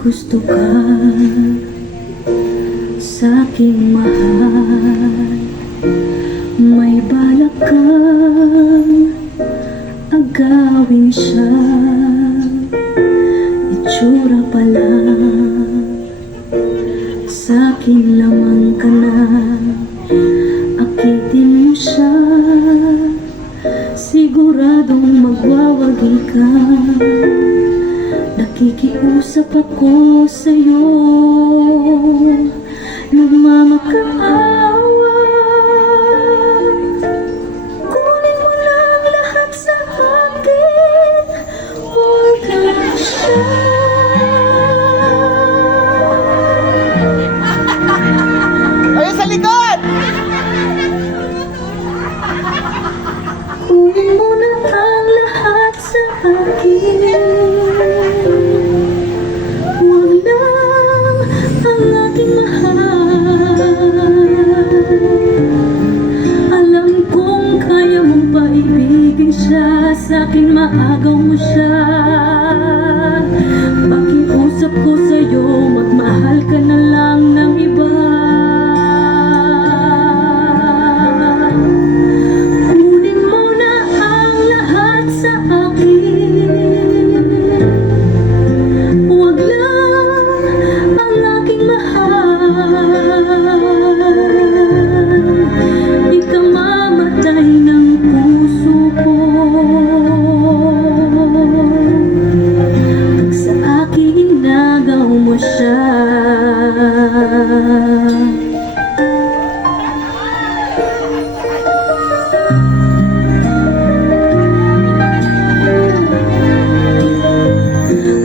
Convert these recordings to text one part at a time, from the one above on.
gusto ka sa'king mahal, may balak kang agawin siya. Itsura pa lang, sa'kin lamang ka na, akitin mo siya, siguradong magwawagi ka. Nakikiusap ako sa'yo, nagmamakaawa. Kunin mo lang lahat sa akin, huwag kang siya. Ayun sa likod! Kunin mo na ang lahat sa akin, huwag lang ang aking mahal. Alam kong kaya mong paibigin siya, sa'kin maagaw mo siya. Pakiusap ko sa'yo, magmahal ka na lang ng iba.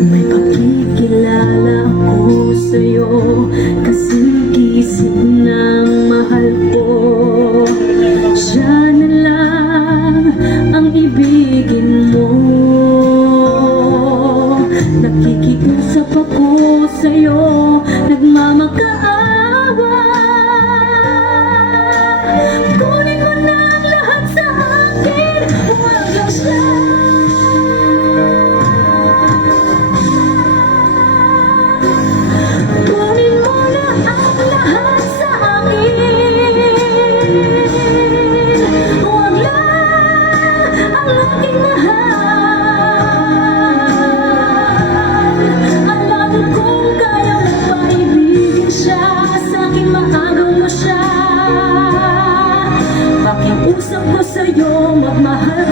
May pakikilala ko sa'yo, kasing isip ng mahal ko. Siya na lang ang ibigin mo. Nakikiusap ako sa'yo, nagmamakaawa. Kunin mo na ang lahat sa akin, huwag lang siya. Kunin mo na ang lahat sa akin, huwag lang ang aking mahal. Alam kong kaya mo paibigin siya, sa'kin maagaw mo siya. Pakiusap ko sa'yo, magmahal